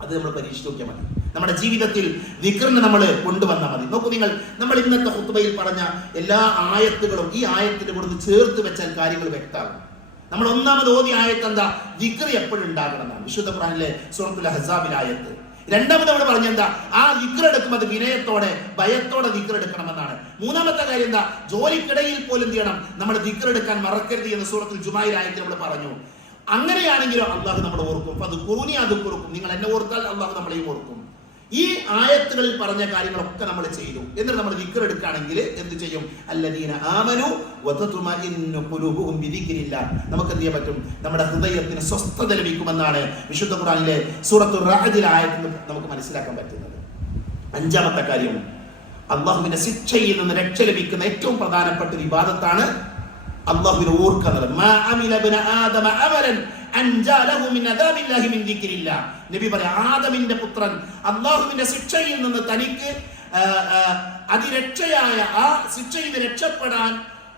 അത് നമ്മൾ പരീക്ഷിച്ച് നോക്കിയാൽ മതി. നമ്മുടെ ജീവിതത്തിൽ ദിക്റിനെ നമ്മൾ കൊണ്ടുവന്നാൽ മതി. നോക്കൂ നിങ്ങൾ, നമ്മൾ ഇന്നത്തെ ഖുത്ബയിൽ പറഞ്ഞ എല്ലാ ആയത്തുകളും ഈ ആയത്തിന്റെ കൂടെ ചേർത്ത് വെച്ചാൽ കാര്യങ്ങൾ വ്യക്തമാകും. നമ്മൾ ഒന്നാമത് ഓതിയ ആയത്ത് എന്താ? ദിക്ർ എപ്പോഴും ഉണ്ടാകണം എന്നാണ്. വിശുദ്ധ ഖുർആനിലെ സൂറത്തുൽ അഹ്സാബിലെ ആയത്ത്. രണ്ടാമത് നമ്മൾ പറഞ്ഞെന്താ, ആ ദിക്ർ എടുക്കുമ്പോൾ അത് വിനയത്തോടെ ഭയത്തോടെ ദിക്ർ എടുക്കണമെന്നാണ്. മൂന്നാമത്തെ കാര്യം എന്താ, ജോലിക്കിടയിൽ പോലും എന്ത് ചെയ്യണം, നമ്മൾ ദിക്ർ എടുക്കാൻ മറക്കരുത് എന്ന് സൂറത്തുൽ ജുമായിൽ ആയത്തിൽ നമ്മൾ പറഞ്ഞു. അങ്ങനെയാണെങ്കിലോ അള്ളാഹു നമ്മൾ ഓർക്കും. അത് കുറുനി അത് കൊടുക്കും, നിങ്ങൾ എന്നെ ഓർത്താൽ അള്ളാഹു നമ്മളെയും ഓർക്കും. ഈ ആയത്തുകളിൽ പറഞ്ഞ കാര്യങ്ങളൊക്കെ നമ്മൾ ചെയ്തു. എന്നിട്ട് നമ്മൾ ദിക്ർ എടുക്കുകയാണെങ്കിൽ എന്ത് ചെയ്യും, അല്ലദീന ആമനു വതത്മഇന്നു ഖുലൂബുഹും ബിദിക്രില്ലാഹ്, നമുക്ക് എന്ത് ചെയ്യാൻ പറ്റും, നമ്മുടെ ഹൃദയത്തിന് സ്വസ്ഥത ലഭിക്കുമെന്നാണ് വിശുദ്ധ ഖുർആനിലെ സൂറത്തുർ റഅദിലെ ആയത്തിൽ നമുക്ക് മനസ്സിലാക്കാൻ പറ്റുന്നത്. അഞ്ചാമത്തെ കാര്യം, അള്ളാഹുവിന്റെ ശിക്ഷയിൽ നിന്ന് രക്ഷ ലഭിക്കുന്ന ഏറ്റവും പ്രധാനപ്പെട്ട ഒരു ഇബാദത്താണ് അള്ളാഹുവിനെ ഓർക്കുന്നത്. മാ അമില ഇബ്നു ആദമ അമലൻ അൻജാ ലഹു മിൻ അദാബില്ലാഹി മിൻ ദിക്രില്ലാഹ്. നബി പറയാ, ആദമിന്റെ പുത്രൻ അള്ളാഹുവിന്റെ ശിക്ഷയിൽ നിന്ന് തനിക്ക് അതിരക്ഷയായ ആ ശിക്ഷയിൽ രക്ഷപ്പെടാൻ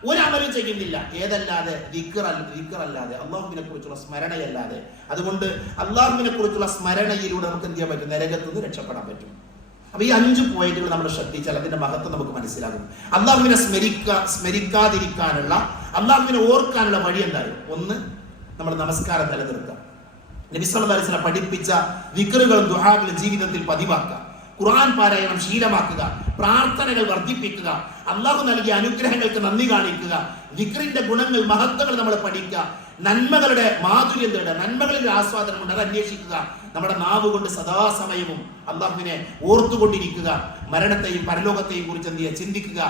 ഒരമലും ചെയ്യുന്നില്ല. ഏതല്ലാതെ, ദിക്റല്ലാതെ, അള്ളാഹുവിനെ കുറിച്ചുള്ള സ്മരണയല്ലാതെ. അതുകൊണ്ട് അള്ളാഹുവിനെ കുറിച്ചുള്ള സ്മരണയിലൂടെ നമുക്ക് എന്ത് ചെയ്യാൻ പറ്റും, നരകത്തിൽ നിന്ന് രക്ഷപ്പെടാൻ പറ്റും. അപ്പൊ ഈ 5 പോയിന്റുകൾ നമ്മൾ ശ്രദ്ധിച്ചാൽ അതിന്റെ മഹത്വം നമുക്ക് മനസ്സിലാകും. അള്ളാഹുവിനെ സ്മരിക്കാതിരിക്കാനുള്ള, അള്ളാഹുവിനെ ഓർക്കാനുള്ള വഴി എന്തായാലും, ഒന്ന്, നമ്മൾ നമസ്കാരം നിലനിർത്തുക. നബി സല്ലല്ലാഹു അലൈഹി വസല്ലം പഠിപ്പിച്ച ദിക്റുകളും ദുആകളും ജീവിതത്തിൽ പതിവാക്കുക. ഖുർആൻ പാരായണം ശീലമാക്കുക. പ്രാർത്ഥനകൾ വർദ്ധിപ്പിക്കുക. അള്ളാഹു നൽകിയ അനുഗ്രഹങ്ങൾക്ക് നന്ദി കാണിക്കുക. ദിക്റിന്റെ ഗുണങ്ങൾ, മഹത്വങ്ങൾ നമ്മൾ പഠിക്കുക. നന്മകളുടെ മാധുര്യം തേടുക. നന്മകളിൽ ആസ്വാദനമുണ്ട്, അത് അന്വേഷിക്കുക. നമ്മുടെ നാവ് കൊണ്ട് സദാസമയവും അള്ളാഹുവിനെ ഓർത്തുകൊണ്ടിരിക്കുക. മരണത്തെയും പരലോകത്തെയും കുറിച്ച് എന്ത് ചെയ്യുക, ചിന്തിക്കുക.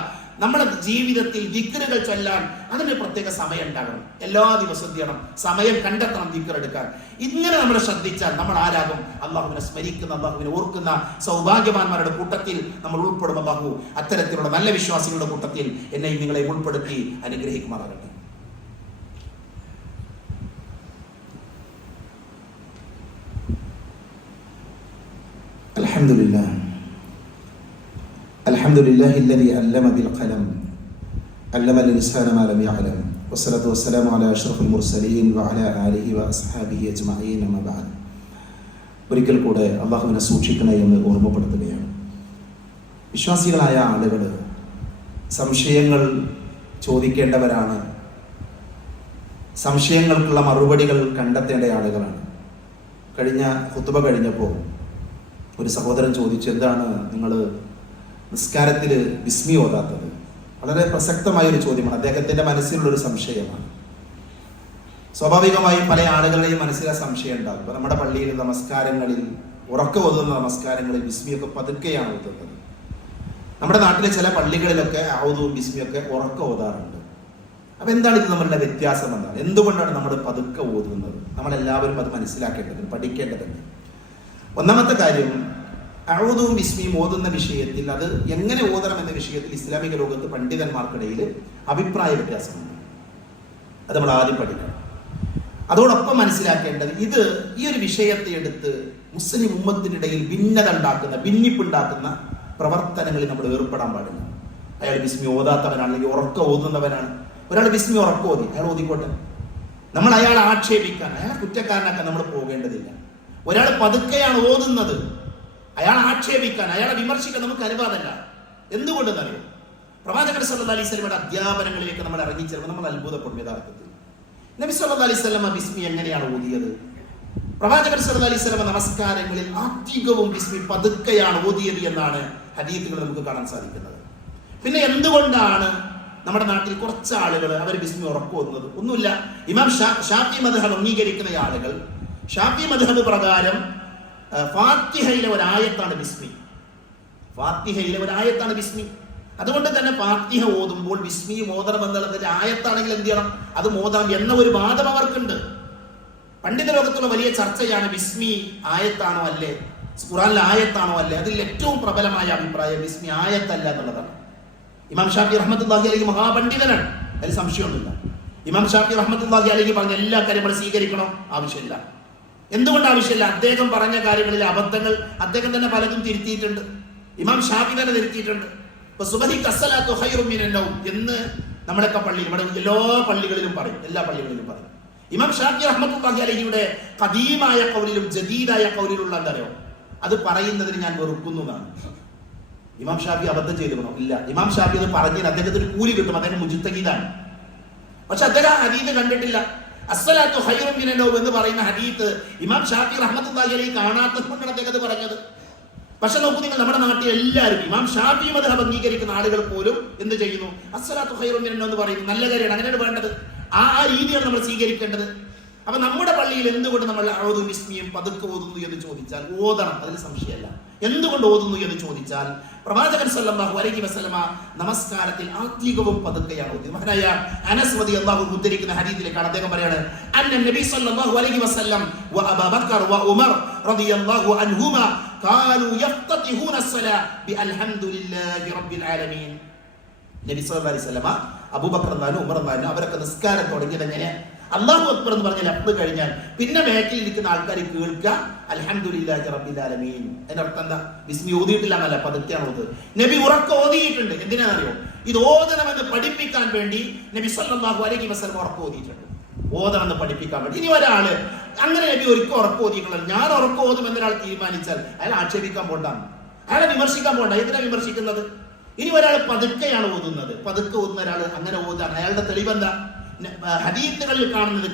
നമ്മുടെ ജീവിതത്തിൽ ദിക്റുകൾ ചൊല്ലാൻ അതിന് പ്രത്യേക സമയം ഉണ്ടാകണം. എല്ലാ ദിവസവും ചെയ്യണം, സമയം കണ്ടെത്തണം ദിക്ർ എടുക്കാൻ. ഇങ്ങനെ നമ്മൾ ശ്രദ്ധിച്ചാൽ നമ്മൾ ആരാകും, അള്ളാഹുവിനെ സ്മരിക്കുന്ന, അള്ളാഹുവിനെ ഓർക്കുന്ന സൗഭാഗ്യവാന്മാരുടെ കൂട്ടത്തിൽ നമ്മൾ ഉൾപ്പെടും. അള്ളാഹു അത്തരത്തിലുള്ള നല്ല വിശ്വാസികളുടെ കൂട്ടത്തിൽ എന്നെയും നിങ്ങളെ ഉൾപ്പെടുത്തി അനുഗ്രഹിക്കുമാറാകട്ടെ. അൽഹംദുലില്ലാഹി അല്ലദീ അല്ലമ ബിൽ ഖലം അല്ലമ അൽ ഇൻസാന മാ ലം യഅലം വസ്സലാത്തു വസ്സലാമു അലാ അഷ്റഫിൽ മുർസലീൻ വഅലാ ആലിഹി വഅസ്ഹാബിഹി അജ്മഈൻ അമ്മാ ബഅദ്. ഒരിക്കൽ കൂടെ അള്ളാഹുവിനെ സൂക്ഷിക്കണേ എന്ന് ഓർമ്മപ്പെടുത്തുകയാണ്. വിശ്വാസികളായ ആളുകൾ സംശയങ്ങൾ ചോദിക്കേണ്ടവരാണ്. സംശയങ്ങൾക്കുള്ള മറുപടികൾ കണ്ടെത്തേണ്ട ആളുകളാണ്. കഴിഞ്ഞ ഖുത്ബ കഴിഞ്ഞപ്പോൾ ഒരു സഹോദരൻ ചോദിച്ചു, എന്താണ് നിങ്ങൾ നിസ്കാരത്തിൽ ബിസ്മി ഓതാത്തത്? വളരെ പ്രസക്തമായൊരു ചോദ്യമാണ്. അദ്ദേഹത്തിന്റെ മനസ്സിലുള്ളൊരു സംശയമാണ്. സ്വാഭാവികമായും പല ആളുകളുടെയും മനസ്സിലെ സംശയം ഉണ്ടാകും. ഇപ്പൊ നമ്മുടെ പള്ളിയിൽ നമസ്കാരങ്ങളിൽ, ഉറക്കം ഓതുന്ന നമസ്കാരങ്ങളിൽ ബിസ്മിയൊക്കെ പതുക്കെയാണ് ഓതുന്നത്. നമ്മുടെ നാട്ടിലെ ചില പള്ളികളിലൊക്കെ ഔദുവും ബിസ്മിയൊക്കെ ഉറക്കം ഓതാറുണ്ട്. അപ്പൊ എന്താണ് ഇത് നമ്മളുടെ വ്യത്യാസം? എന്താണ്, എന്തുകൊണ്ടാണ് നമ്മൾ പതുക്കെ ഓതുന്നത്? നമ്മളെല്ലാവരും അത് മനസ്സിലാക്കേണ്ടതുണ്ട്, പഠിക്കേണ്ടതുണ്ട്. ഒന്നാമത്തെ കാര്യം, അഊദുവും ബിസ്മിയും ഓതുന്ന വിഷയത്തിൽ, അത് എങ്ങനെ ഓതണം എന്ന വിഷയത്തിൽ ഇസ്ലാമിക ലോകത്ത് പണ്ഡിതന്മാർക്കിടയിൽ അഭിപ്രായ വ്യത്യാസമുണ്ട്. അത് നമ്മൾ ആദ്യം പഠിക്കണം. അതോടൊപ്പം മനസ്സിലാക്കേണ്ടത്, ഈ ഒരു വിഷയത്തെ എടുത്ത് മുസ്ലിം ഉമ്മത്തിനിടയിൽ ഭിന്നത ഉണ്ടാക്കുന്ന, ഭിന്നിപ്പുണ്ടാക്കുന്ന പ്രവർത്തനങ്ങളിൽ നമ്മൾ ഏർപ്പെടാൻ പാടില്ല. അയാൾ ബിസ്മി ഓതാത്തവനാണ്, അല്ലെങ്കിൽ ഉറക്കം ഓതുന്നവനാണ്. ഒരാൾ ബിസ്മി ഉറക്കം ഓതി, അയാൾ ഓതിക്കോട്ടെ. നമ്മൾ അയാളെ ആക്ഷേപിക്കാൻ, അയാളെ കുറ്റക്കാരനാക്കാൻ നമ്മൾ പോകേണ്ടതില്ല. ഒരാൾ പതുക്കെയാണ് ഓതുന്നത്, അയാളെ ആക്ഷേപിക്കാൻ, അയാളെ വിമർശിക്കാൻ നമുക്ക് അനുവാദമല്ല. എന്തുകൊണ്ടെന്നറിയോ? പ്രവാചകൻ സല്ലല്ലാഹു അലൈഹി വസല്ലമയുടെ അധ്യാപനങ്ങളിലേക്ക് നമ്മൾ ഇറങ്ങിച്ചേരുമ്പോൾ നമ്മൾ അത്ഭുതപ്പെടും. യഥാർത്ഥത്തിൽ നബി സല്ലല്ലാഹു അലൈഹി വസല്ലമ ബിസ്മി എങ്ങനെയാണ് ഓതിയത്? പ്രവാചകൻ സല്ലല്ലാഹു അലൈഹി വസല്ലമ നമസ്കാരങ്ങളിൽ അധികവും ബിസ്മി പതുക്കെയാണ് ഓതിയത് എന്നാണ് ഹദീസുകൾ നമുക്ക് കാണാൻ സാധിക്കുന്നത്. പിന്നെ എന്തുകൊണ്ടാണ് നമ്മുടെ നാട്ടിൽ കുറച്ച് ആളുകൾ അവർ ബിസ്മി ഉറക്കം ഓതുന്നത്? ഒന്നുമില്ല. ഇമാം ഷാഫി മദ്ഹബ് അംഗീകരിക്കുന്ന ആളുകൾ, ഷാഫി മദ്ഹബ് പ്രകാരം ഫാത്തിഹയിലെ ഒരായത്താണ് ബിസ്മി. ഫാത്തിഹയിലെ ഒരായത്താണ് ബിസ്മി. അതുകൊണ്ട് തന്നെ ഫാത്തിഹ ഓതുമ്പോൾ ബിസ്മിയും ഓതണം എന്നുള്ളതിന്റെ ആയത്താണെങ്കിൽ എന്ത് ചെയ്യണം, അത് ഓതണം എന്ന ഒരു വാദം അവർക്കുണ്ട്. പണ്ഡിത ലോകത്തുള്ള വലിയ ചർച്ചയാണ്, ബിസ്മി ആയത്താണോ അല്ലേ, ഖുർആനിലെ ആയത്താണോ അല്ലേ? അതിൽ ഏറ്റവും പ്രബലമായ അഭിപ്രായം ബിസ്മി ആയത്തല്ല എന്നുള്ളതാണ്. ഇമാം ഷാഫി റഹ്മത്തുള്ളാഹി അലൈഹി മഹാപണ്ഡിതനാണ്, അതിൽ സംശയമൊന്നുമില്ല. ഇമാം ഷാഫി റഹ്മത്തുള്ളാഹി അലൈഹി പറഞ്ഞ എല്ലാ കാര്യങ്ങളും സ്വീകരിക്കണോ? ആവശ്യമില്ല. എന്തുകൊണ്ട് ആവശ്യമില്ല? അദ്ദേഹം പറഞ്ഞ കാര്യങ്ങളിലെ അബദ്ധങ്ങൾ അദ്ദേഹം തന്നെ പലതും തിരുത്തിയിട്ടുണ്ട്. ഇമാം ഷാഫി തന്നെ തിരുത്തിയിട്ടുണ്ട്. ഇപ്പൊ സുബഹിക്ക് അസ്സലാത്തു ഖൈറും മിനൻ നൗം എന്ന് നമ്മുടെയൊക്കെ പള്ളിയിൽ, ഇവിടെ എല്ലാ പള്ളികളിലും പറയും, എല്ലാ പള്ളികളിലും പറയും. ഇമാം ഷാഫി റഹ്മത്തുള്ളാഹി അലൈഹിയുടെ ഖദീമായ ഖൗലിലും ജദീദായ ഖൗലിലുള്ള എന്താ, അത് പറയുന്നതിന് ഞാൻ വെറുക്കുന്നു എന്നാണ്. ഇമാം ഷാഫി അബദ്ധം ചെയ്തിരുന്നോ? ഇല്ല. ഇമാം ഷാഫി അത് പറഞ്ഞതിന് അദ്ദേഹത്തിന് കൂലി കിട്ടും, അദ്ദേഹം മുജ്തഹിദാണ്. പക്ഷെ അദ്ദേഹം ഹദീസ് കണ്ടിട്ടില്ല. അസ്സലാത്തു ഖൈറും മിനൻ നൗം എന്ന് പറയുന്ന ഹദീസ് ഇമാം ഷാഫി റഹ്മത്തുള്ളാഹി അലൈഹി കാണാത്തത് കൊണ്ടാണ് അദ്ദേഹം അത് പറഞ്ഞത്. പക്ഷെ നോക്കൂ നിങ്ങൾ, നമ്മുടെ നാട്ടിൽ എല്ലാവരും ഇമാം ഷാഫി മദ്ഹബ് അംഗീകരിക്കുന്ന ആളുകൾ പോലും എന്ത് ചെയ്യുന്നു? അസ്സലാത്തു ഖൈറും മിനൻ നൗം എന്ന് പറയുന്നു. നല്ല കാര്യമാണ്, അങ്ങനെയാണ് വേണ്ടത്. ആ രീതിയാണ് നമ്മൾ സ്വീകരിക്കേണ്ടത്. അപ്പൊ നമ്മുടെ പള്ളിയിൽ എന്തുകൊണ്ട് നമ്മൾ അഊദു ബിസ്മിയും പതുക്കെ ഓതുന്നു എന്ന് ചോദിച്ചാൽ ഓതണം, അതിൽ സംശയമല്ല. എന്തുകൊണ്ട് ഓതുന്നു എന്ന് ചോദിച്ചാൽ പ്രവാചകൻ സല്ലല്ലാഹു അലൈഹി വസല്ലമ നമസ്കാരത്തിൽ ആത്മീകവും പതുക്കെയാണ് ഓതിയത്. മഹാനായ അനസ് റളിയല്ലാഹു അൻഹു ഉദ്ധരിക്കുന്ന ഹദീസിലേക്കാണ് അദ്ദേഹം പറയാണ്, അന്ന നബി സല്ലല്ലാഹു അലൈഹി വസല്ലം വ അബൂബക്കർ വ ഉമർ റളിയല്ലാഹു അൻഹുമാ കാനൂ യഫ്തതിഹൂന അസ്സലാ ബിൽഹംദുലില്ലാഹി റബ്ബിൽ ആലമീൻ. നബി സല്ലല്ലാഹു അലൈഹി വസല്ലമ അബൂബക്കർ റളിയല്ലാഹു ഉമർ റളിയല്ലാഹു അവരൊക്കെ നിസ്കാരം തുടങ്ങിയത് എങ്ങനെ? അല്ലാഹു അക്ബർ എന്ന് പറഞ്ഞാൽ അപ്പ് കഴിഞ്ഞാൽ പിന്നെ ബാക്കിൽ ഇരിക്കുന്ന ആൾക്കാർ കേൾക്കുക അൽഹംദുലില്ലാഹി റബ്ബിൽ ആലമീൻ. അതിന്റെ അർത്ഥം എന്താ? ബിസ്മി ഓതിയിട്ടില്ല എന്നല്ല, പതുക്കെയാണ് ഓതുന്നത്. നബി ഉറക്കം ഓതിയിട്ടുണ്ട്. എന്തിനാണെന്നറിയോ? ഇത് ഓതണമെന്ന് പഠിപ്പിക്കാൻ വേണ്ടി നബി സല്ലല്ലാഹു അലൈഹി വസല്ലം ഉറക്കം ഓതിയിട്ടുണ്ട്, ഓതണമെന്ന് പഠിപ്പിക്കാൻ വേണ്ടി. ഇനി ഒരാള് അങ്ങനെ നബി ഒരിക്കൽ ഉറക്കം ഓതിയിട്ടുള്ളത്, ഞാൻ ഉറക്കം ഓതും എന്നൊരാൾ തീരുമാനിച്ചാൽ അയാൾ ആക്ഷേപിക്കാൻ പോണ്ടാണ്, അയാളെ വിമർശിക്കാൻ പോണ്ട. എന്തിനാ വിമർശിക്കുന്നത്? ഇനി ഒരാൾ പതുക്കെയാണ് ഓതുന്നത്, പതുക്കെ ഓതുന്ന ഒരാൾ അങ്ങനെ ഓതാണ്, അയാളുടെ തെളിവെന്താ? ഹദീസുകളിൽ കാണുന്നത്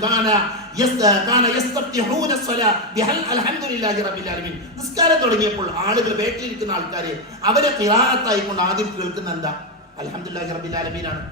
നിസ്കാരം തുടങ്ങിയപ്പോൾ ആളുകൾ ബേക്കിലിരിക്കുന്ന ആൾക്കാരെ അവരെ ഖിറാഅത്തായി കൊണ്ട് ആദ്യം കേൾക്കുന്ന എന്താ? അൽഹംദുലില്ലാഹി റബ്ബിൽ ആലമീൻ ആണ്.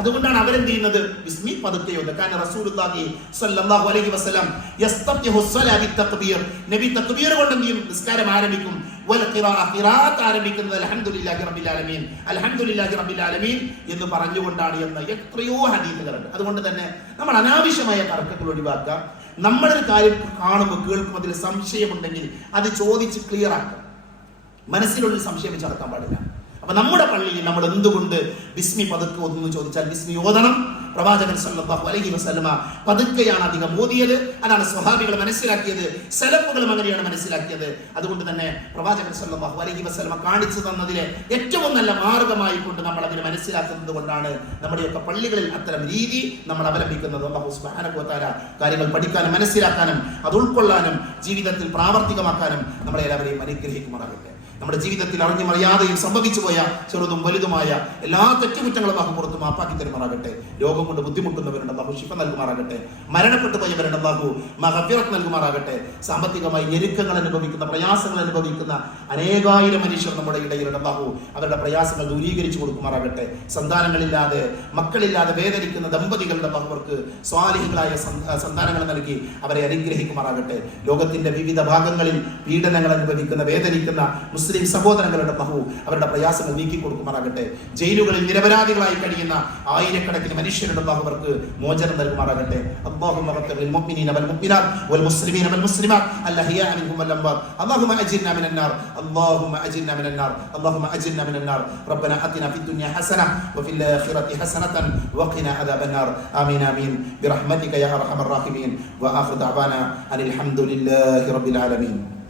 അതുകൊണ്ടാണ് അവരെന്ത് ചെയ്യുന്നത്? ബിസ്മി പതുക്കെ ഓതുക. കാരണം റസൂലുള്ളാഹി സ്വല്ലല്ലാഹു അലൈഹി വസല്ലം യസ്തഫ്തിഹു സ്വലാ ബിത്തക്ബീർ, നബി തക്ബീർ കൊണ്ട് എന്ത് ചെയ്യും? നിസ്കാരം ആരംഭിക്കും. വൽ ഖിറാഅത്ത് ആരംഭിക്കുന്നത് അൽഹംദുലില്ലാഹി റബ്ബിൽ ആലമീൻ, അൽഹംദുലില്ലാഹി റബ്ബിൽ ആലമീൻ എന്ന് പറഞ്ഞുകൊണ്ടാണ് എന്ന് എത്രയോ ഹദീസുകളുണ്ട്. അതുകൊണ്ട് തന്നെ നമ്മൾ അനാവശ്യമായ തർക്കങ്ങൾ ഒഴിവാക്കുക. നമ്മളൊരു കാര്യം കാണുമ്പോൾ കേൾക്കുമ്പോൾ അതിൽ സംശയമുണ്ടെങ്കിൽ അത് ചോദിച്ച് ക്ലിയർ ആക്കുക. മനസ്സിലുള്ള സംശയം വെച്ച് നടക്കാൻ പാടില്ല. അപ്പൊ നമ്മുടെ പള്ളിയിൽ നമ്മൾ എന്തുകൊണ്ട് ബിസ്മി പതുക്കെ ഓതുന്നു ചോദിച്ചാൽ ബിസ്മി ഓതണം. പ്രവാചകൻ സല്ലല്ലാഹു അലൈഹി വസല്ലമ പതുക്കെയാണ് അധികം ഓതിയത്. അതാണ് സ്വഹാബികൾ മനസ്സിലാക്കിയത്, സലഫുകളും അങ്ങനെയാണ് മനസ്സിലാക്കിയത്. അതുകൊണ്ട് തന്നെ പ്രവാചകൻ സല്ലല്ലാഹു അലൈഹി വസല്ലമ കാണിച്ചു തന്നതിലെ ഏറ്റവും നല്ല മാർഗമായി കൊണ്ട് നമ്മൾ അതിനെ മനസ്സിലാക്കുന്നത് കൊണ്ടാണ് നമ്മുടെയൊക്കെ പള്ളികളിൽ അത്തരം രീതി നമ്മൾ അവലംബിക്കുന്നത്. അല്ലാഹു സുബ്ഹാനഹു വ തആല കാര്യങ്ങൾ പഠിക്കാനും മനസ്സിലാക്കാനും അത് ഉൾക്കൊള്ളാനും ജീവിതത്തിൽ പ്രാവർത്തികമാക്കാനും നമ്മളെ എല്ലാവരെയും അനുഗ്രഹിക്കുമാറാകട്ടെ. നമ്മുടെ ജീവിതത്തിൽ അറിഞ്ഞും അറിയാതെയും സംഭവിച്ചു പോയ ചെറുതും വലുതുമായ എല്ലാ തെറ്റുകുറ്റങ്ങളും അല്ലാഹു പുറത്ത് മാപ്പാക്കി തരുമാറാകട്ടെ. രോഗം കൊണ്ട് ബുദ്ധിമുട്ടുന്നവരുണ്ട്, അല്ലാഹു ശിഫ നൽകുമാറാകട്ടെ. മരണപ്പെട്ടു പോയവരുണ്ട്, അല്ലാഹു മഗ്ഫിറത്ത് നൽകുമാറാകട്ടെ. സാമ്പത്തികമായി ഞെരുക്കങ്ങൾ അനുഭവിക്കുന്ന, പ്രയാസങ്ങൾ അനുഭവിക്കുന്ന അനേകായിരം മനുഷ്യർ നമ്മുടെ ഇടയിലുണ്ട്, അല്ലാഹു അവരുടെ പ്രയാസങ്ങൾ ദൂരീകരിച്ചു കൊടുക്കുമാറാകട്ടെ. സന്താനങ്ങളില്ലാതെ മക്കളില്ലാതെ വേദനിക്കുന്ന ദമ്പതികളുടെ അല്ലാഹുവർക്ക് സ്വാലിഹികളായ സന്താനങ്ങൾ നൽകി അവരെ അനുഗ്രഹിക്കുമാറാകട്ടെ. ലോകത്തിന്റെ വിവിധ ഭാഗങ്ങളിൽ പീഡനങ്ങൾ അനുഭവിക്കുന്ന, വേദനിക്കുന്ന മുസ്ലിം സഹോദരങ്ങളുടെ അല്ലാഹു അവരുടെ പ്രയാസങ്ങൾ നീക്കി കൊടുക്കുമാറാകട്ടെ. ജയിലുകളിൽ നിരപരാധികളായി കഴിയുന്ന ആയിരക്കണക്കിന് മനുഷ്യരുടെ അല്ലാഹു അവർക്ക് മോചനം നൽകുമാറാകട്ടെ. അല്ലാഹുമ്മ ഗ്ഫിർ മുഅ്മിനീന വൽ മുഅ്മിനാത്ത് വൽ മുസ്ലിമീന വൽ മുസ്ലിമാത്ത് അൽഹയാ മിൻഹും വൽ അംവാത്ത്. അല്ലാഹുമ്മ അജിർനാ മിനൻ നാർ, അല്ലാഹുമ്മ അജിർനാ മിനൻ നാർ, അല്ലാഹുമ്മ അജിർനാ മിനൻ നാർ. റബ്ബനാ ആതിനാ ഫിദ് ദുനിയ ഹസന വഫിൽ ആഖിറതി ഹസനതൻ വഖിനാ അദാബൻ നാർ. ആമീൻ ആമീൻ ബിറഹ്മതിക യാ അർഹമർ റഹീമീൻ. വആഖിറു ദഅവാനാ അനിൽ ഹംദുലില്ലാഹി റബ്ബിൽ ആലമീൻ.